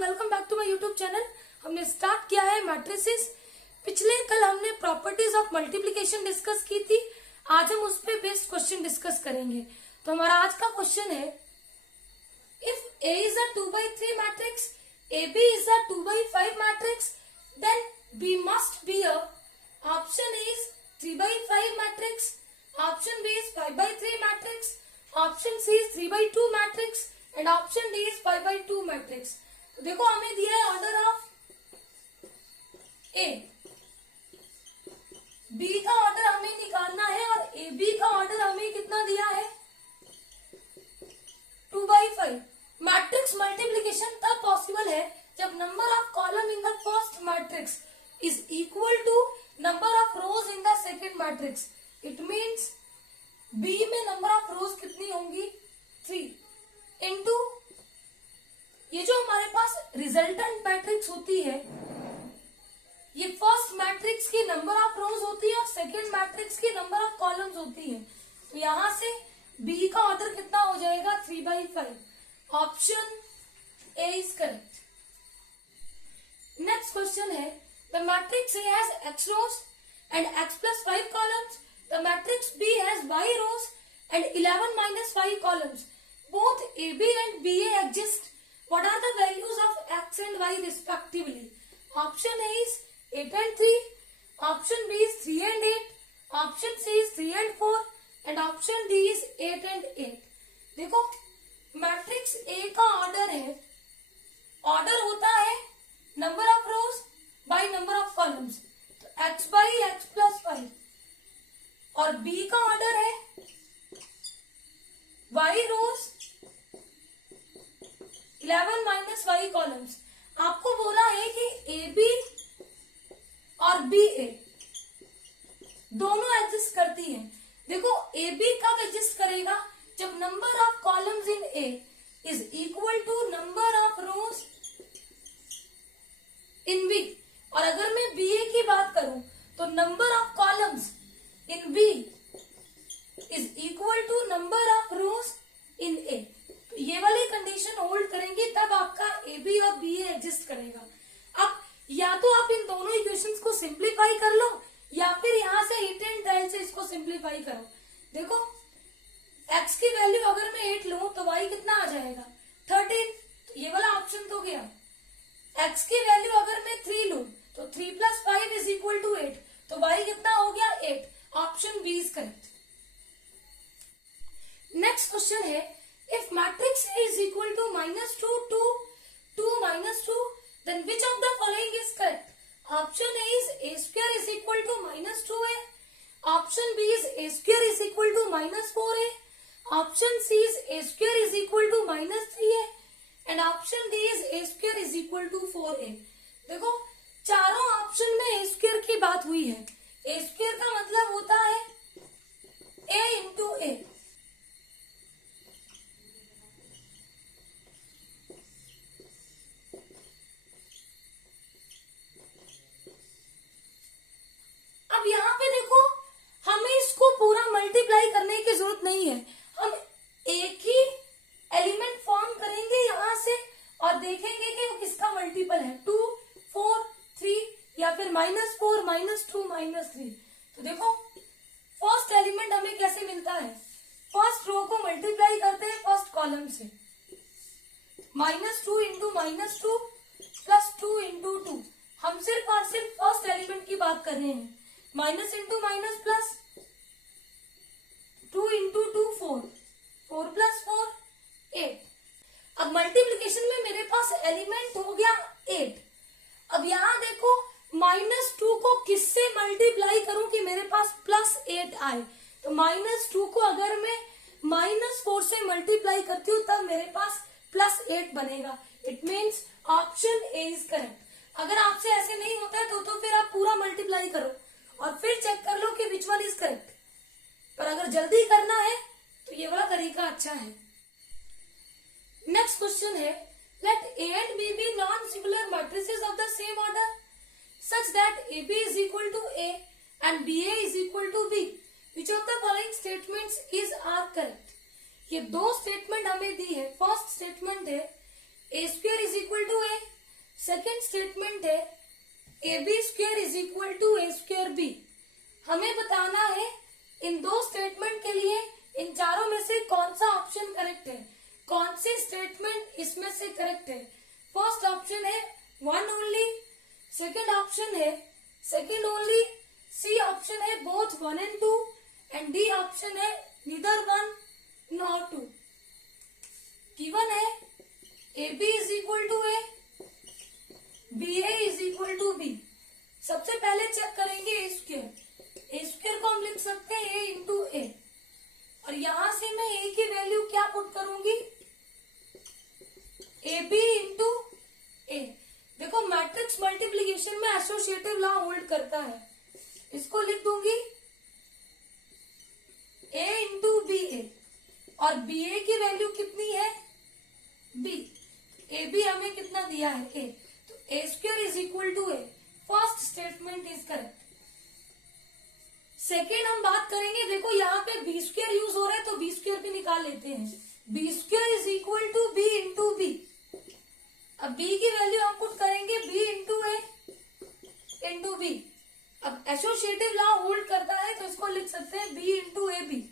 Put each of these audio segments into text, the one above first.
Welcome back to my YouTube channel. हमने start किया है मैट्रिसेस। पिछले कल हमने प्रॉपर्टीज ऑफ मल्टीप्लिकेशन डिस्कस की थी। आज हम उस पे बेस्ड क्वेश्चन डिस्कस करेंगे। तो हमारा आज का क्वेश्चन है, if A is a 2/3 matrix, AB is a 2/5 matrix, then B must be a option A is 3/5 matrix, option B is 5/3 matrix, option C is 3/2 matrix and option D is 5/2 matrix। तो देखो हमें दिया है order of A, B का order हमें निकालना है और AB का ऑर्डर हमें कितना दिया है 2/5। मैट्रिक्स मल्टीप्लिकेशन तब पॉसिबल है जब number of column in the first matrix is equal to number of rows in the second matrix. It means B में नंबर ऑफ रोज कितनी होंगी 3 इंटू ये जो हमारे पास रिजल्टेंट मैट्रिक्स होती है, ये फर्स्ट मैट्रिक्स की नंबर ऑफ रोज होती है और सेकेंड मैट्रिक्स की नंबर ऑफ कॉलम्स होती है। तो यहां से B का ऑर्डर कितना हो जाएगा 3/5। Option A is correct. Next question है, the matrix A has x rows and x plus 5 columns. The matrix B has y rows and 11 minus 5 columns. Both AB and BA exist. What are the values of x and y respectively? Option A is 8 and 3. Option B is 3 and 8. Option C is 3 and 4. And option D is 8 and 8. देखो matrix A का order है, order होता है number of rose by number of columns, तो x by x plus 5। और B का order है y रोज 11 minus y columns. आपको बोला है कि AB और BA दोनों एग्जिस्ट करती हैं। देखो AB कब एग्जिस्ट करेगा, जब number of columns in A is equal to number of rows in B। और अगर मैं BA की बात करूं तो number of columns in B is equal to number of rows in A। तो ये वाली कंडीशन होल्ड करेंगे तब आपका AB और BA एग्जिस्ट करेगा। अब या तो आप इन दोनों इक्वेशंस को सिंप्लीफाई कर लो या फिर यहां से 8 एंड 12 से इसको सिंप्लीफाई करो। देखो x की वैल्यू अगर मैं 8 लूं तो y कितना आ जाएगा 13। तो ये वाला ऑप्शन तो गया। x की वैल्यू अगर मैं 3 लूं तो 3 plus 5 is equal to 8, तो y कितना हो गया 8। Option B is correct. Next question है, if matrix A is equal to -2 2 2 -2, then which of the following is correct? Option A is A square is equal to -2A. Option B is A square is equal to -4A. Option C is A square is equal to -3A. And option D is A square is equal to 4A. देखो चारों option में A square की बात हुई है। A square का मतलब होता है A into A। अब यहाँ पे देखो हमें इसको पूरा मल्टीप्लाई करने की जरूरत नहीं है, हम एक ही एलिमेंट फॉर्म करेंगे यहाँ से और देखेंगे कि वो किसका मल्टीपल है, 2 4 3 या फिर -4 -2 -3। तो देखो फर्स्ट एलिमेंट हमें कैसे मिलता है, फर्स्ट रो को मल्टीप्लाई करते हैं फर्स्ट कॉलम से, -2 इंटू -2 प्लस 2 इंटू 2। हम सिर्फ और सिर्फ फर्स्ट एलिमेंट की बात कर रहे हैं। Minus into minus plus 2 into 2 4 4 plus 4 8। अब मल्टीप्लीकेशन में मेरे पास एलिमेंट हो गया 8। अब यहां देखो -2 को किससे मल्टीप्लाई करूं कि मेरे पास +8 आए। तो -2 को अगर मैं -4 से मल्टीप्लाई करती हूँ तब मेरे पास +8 बनेगा। It means option A is correct. अगर आपसे ऐसे नहीं होता है तो फिर आप पूरा मल्टीप्लाई करो और फिर चेक कर लो कि विच वन इज करेक्ट। पर अगर जल्दी करना है तो ये वाला तरीका अच्छा है। नेक्स्ट क्वेश्चन है, late A and B be non-singular matrices of the same order such that AB is equal to A and BA is equal to B. Which of the following statements is are correct? ये दो statement हमें दी है। First statement है A square is equal to A. Second statement है A B square is equal to A square B. हमें बताना है इन दो स्टेटमेंट के लिए इन चारों में से कौन सा ऑप्शन करेक्ट है, कौन सी स्टेटमेंट इसमें से करेक्ट है। फर्स्ट ऑप्शन है वन ओनली, सेकेंड ऑप्शन है सेकेंड ओनली, सी ऑप्शन है both one and two, and D option है neither one nor two. Given है A B is equal to A, B A is equal to B. सबसे पहले check करेंगे A square. A square को हम लिख सकते हैं ए इंटू ए, और यहां से मैं ए की वैल्यू क्या पुट करूंगी, ए बी इंटू ए। देखो मैट्रिक्स मल्टीप्लीकेशन में एसोसिएटिव लॉ होल्ड करता है, इसको लिख दूंगी ए इंटू बी ए, और बी ए की वैल्यू कितनी है बी, ए बी हमें कितना दिया है ए, तो A square is equal to A. First statement is correct. Second हम बात करेंगे, देखो यहाँ पे बी स्क्वायर यूज हो रहा है तो बी स्क्वायर भी निकाल लेते हैं। B square is equal to B into B. अब बी की वैल्यू हम पुट करेंगे B into A into B. अब एसोसिएटिव लॉ होल्ड करता है तो इसको लिख सकते हैं बी इंटू ए बी,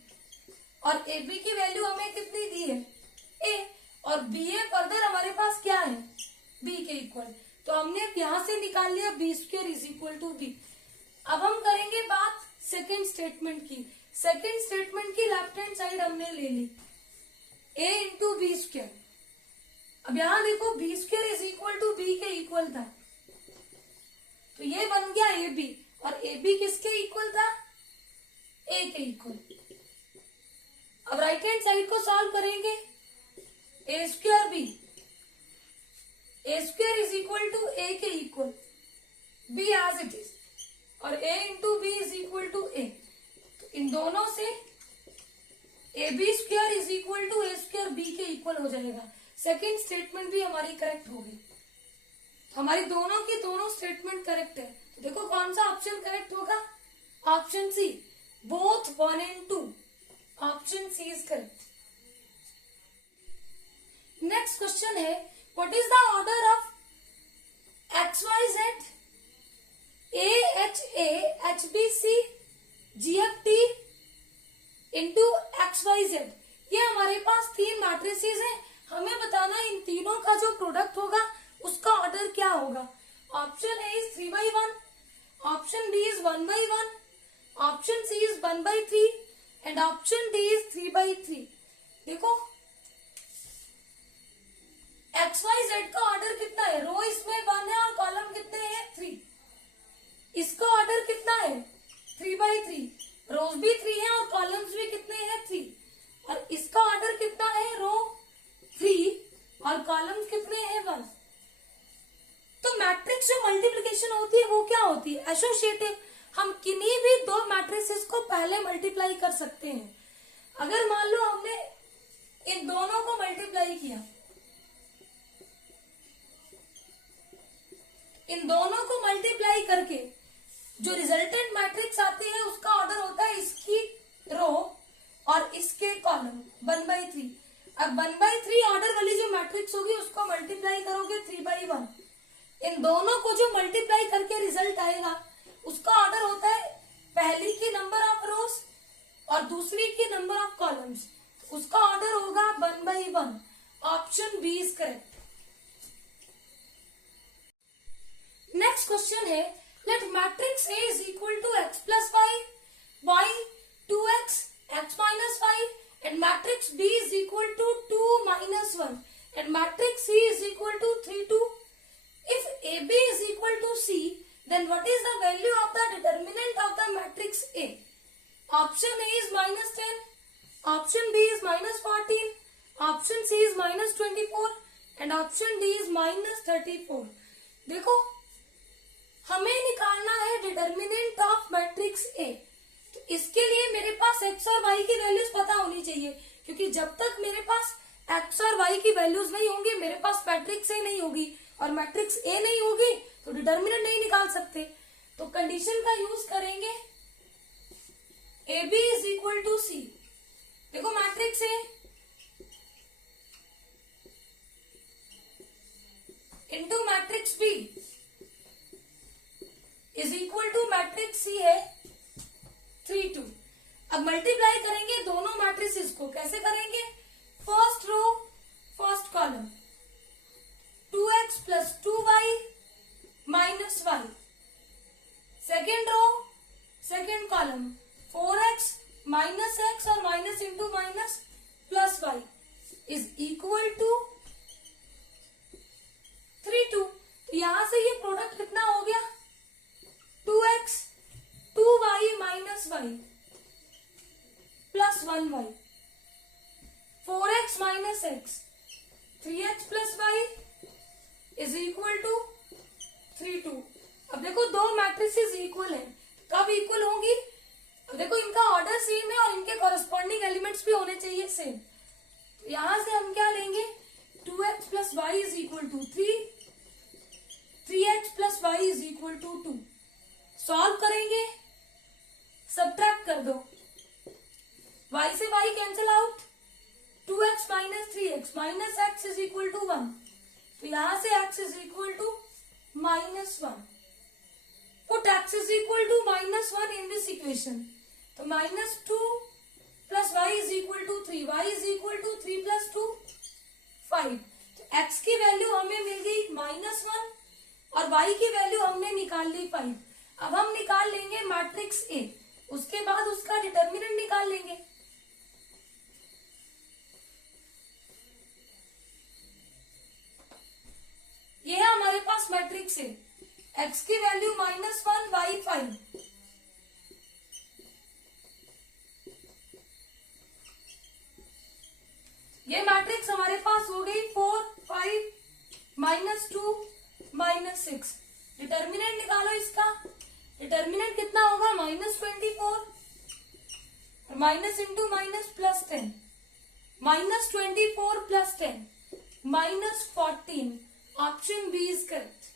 और ए बी की वैल्यू हमें कितनी दी है ए, और बी ए फर्दर हमारे पास क्या है बी के इक्वल, तो हमने यहां से निकाल लिया B square is equal to B. अब हम करेंगे बात सेकेंड स्टेटमेंट की। सेकेंड स्टेटमेंट की लेफ्ट हैंड साइड हमने ले ली ए इंटू बी स्क्वायर। अब यहां देखो B square is equal to B के इक्वल था, तो ये बन गया ए बी, और ए बी किसके इक्वल था ए के इक्वल। अब राइट हैंड साइड को सॉल्व करेंगे, A square B, A square is equal to A के equal, B as it is, और A into B is equal to A. तो इन दोनों से A B square is equal to A square B के equal हो जाएगा। Second statement भी हमारी करेक्ट होगी, हमारी दोनों की दोनों स्टेटमेंट करेक्ट है। तो देखो कौन सा ऑप्शन करेक्ट होगा, option C both one and two, option C is correct. Next question है what is the order of X Y Z A H H B C G F T into X Y Z. ये हमारे पास तीन matrices हैं, हमें बताना इन तीनों का जो प्रोडक्ट होगा उसका ऑर्डर क्या होगा। Option A is 3/1, option B is 1/1, option C is 1/3 and option D is 3/3। देखो एक्स वाई जेड का ऑर्डर कितना है, रो इसमें 1 है और कॉलम कितने हैं 3। इसका ऑर्डर कितना है 3/3, रोज भी 3 है और कॉलम्स भी कितने हैं 3, और इसका ऑर्डर कितना है रो 3 और कॉलम्स कितने हैं 1। तो मैट्रिक्स जो मल्टीप्लिकेशन होती है वो क्या होती है एसोसिएटिव। हम किन्हीं भी दो मैट्रिसेस को पहले मल्टीप्लाई कर सकते हैं। अगर मान लो हमने इन दोनों को मल्टीप्लाई किया, इन दोनों को मल्टीप्लाई करके जो रिजल्टेंट मैट्रिक्स आती है उसका ऑर्डर होता है इसकी रो और इसके कॉलम 1/3। अब 1/3 ऑर्डर वाली जो मैट्रिक्स होगी उसको मल्टीप्लाई करोगे 3/1। इन दोनों को जो मल्टीप्लाई करके रिजल्ट आएगा उसका ऑर्डर होता है पहली की नंबर ऑफ रोज और दूसरी की नंबर ऑफ कॉलम्स, उसका ऑर्डर होगा 1/1। Option B is correct. Next question है let matrix A is equal to x plus 5, y 2x, x minus 5 and matrix B is equal to 2 minus 1 and matrix C is equal to 3 2. If AB is equal to C, then what is the value of the determinant of the matrix A? Option A is -10, option B is -14, option C is -24 and option D is -34. देखो हमें निकालना है determinant of matrix A. तो इसके लिए मेरे पास x और Y की वैल्यूज पता होनी चाहिए, क्योंकि जब तक मेरे पास एक्स और वाई की वैल्यूज नहीं होंगी मेरे पास मैट्रिक्स ए नहीं होगी, और मैट्रिक्स ए नहीं होगी तो डिटर्मिनेंट नहीं निकाल सकते। तो कंडीशन का यूज करेंगे A B is equal to C. देखो matrix A into matrix B is equal to matrix C है 3 2। अब मल्टीप्लाई करेंगे दोनों मैट्रिसेस को। कैसे करेंगे? First row first column 2x plus 2y minus y। Second row second column 4x minus x और minus into minus plus y is equal to 3 2। तो यहां से ये प्रोडक्ट कितना हो गया? 2x 2y minus y plus 1y 4x minus x 3x plus y is equal to 3 2। अब देखो दो मैट्रिसेस इक्वल है। कब इक्वल होंगी? अब देखो इनका ऑर्डर सेम है और इनके कॉरेस्पॉन्डिंग एलिमेंट्स भी होने चाहिए सेम। तो यहां से हम क्या लेंगे? 2x plus y is equal to 3, 3x plus y is equal to 2। Solve करेंगे, सब्ट्रैक्ट कर दो, y से y cancel out, 2x minus 3x minus x is equal to 1। तो यहां से x is equal to minus 1। Put x is equal to minus 1 in this equation. तो minus 2 plus y is equal to 3, y is equal to 3 plus 2 5। तो x की value हमें मिल गई minus 1 और y की वैल्यू हमने निकाल ली 5। अब हम निकाल लेंगे मैट्रिक्स A, उसके बाद उसका डिटर्मिनेंट निकाल लेंगे। ये है हमारे पास मैट्रिक्स A, x की वैल्यू माइनस 1 y 5। ये मैट्रिक्स हमारे पास हो गई 4 5 माइनस 2 माइनस 6। डिटर्मिनेंट निकालो इसका। डिटर्मिनेंट कितना होगा? Minus 24 minus into minus plus 10, minus 24 plus 10 minus 14। Option B is correct.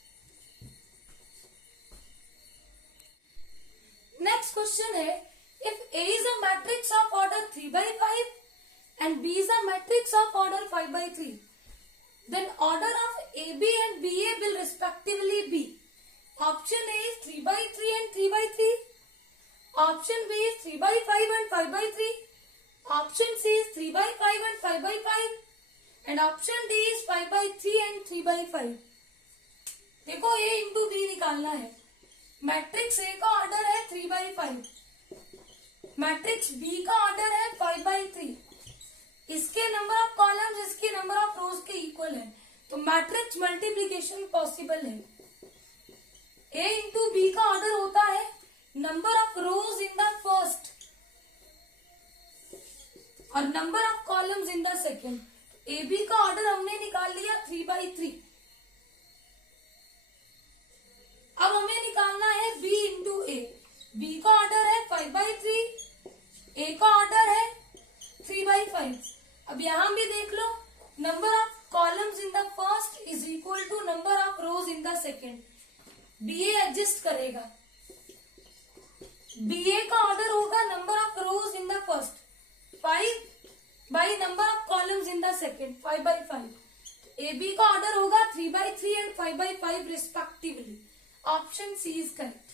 Next question है, if A is a matrix of order 3 by 5 and B is a matrix of order 5 by 3, then order of AB and BA will respectively be. Option A is 3 by 3 and 3 by 3. Option B is 3 by 5 and 5 by 3. Option C is 3 by 5 and 5 by 5. And option D is 5 by 3 and 3 by 5. देखो A into B निकालना है। Matrix A का order है 3 by 5, matrix B का order है 5 by 3। इसके number of columns इसके number of rows के इक्वल है, तो मैट्रिक्स मल्टीप्लीकेशन पॉसिबल है। A इंटू B का ऑर्डर होता है number of rows in the first और number of columns in the second. A B का ऑर्डर हमने निकाल लिया 3 by 3। अब हमें निकालना है B इंटू ए। बी का ऑर्डर है 5 by 3, ए का ऑर्डर है 3 by 5। अब यहां भी देख लो, number of columns in the first is equal to number of rows in the second. B adjust करेगा। बीए का ऑर्डर होगा number of rows in the first 5 by number of columns in the second 5 by 5। A B का order होगा 3 by 3 and 5 by 5 respectively. Option C is correct.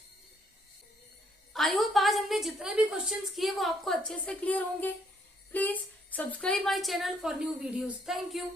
I hope आज हमने जितने भी questions किए वो आपको अच्छे से क्लियर होंगे। Please subscribe my channel for new videos. Thank you.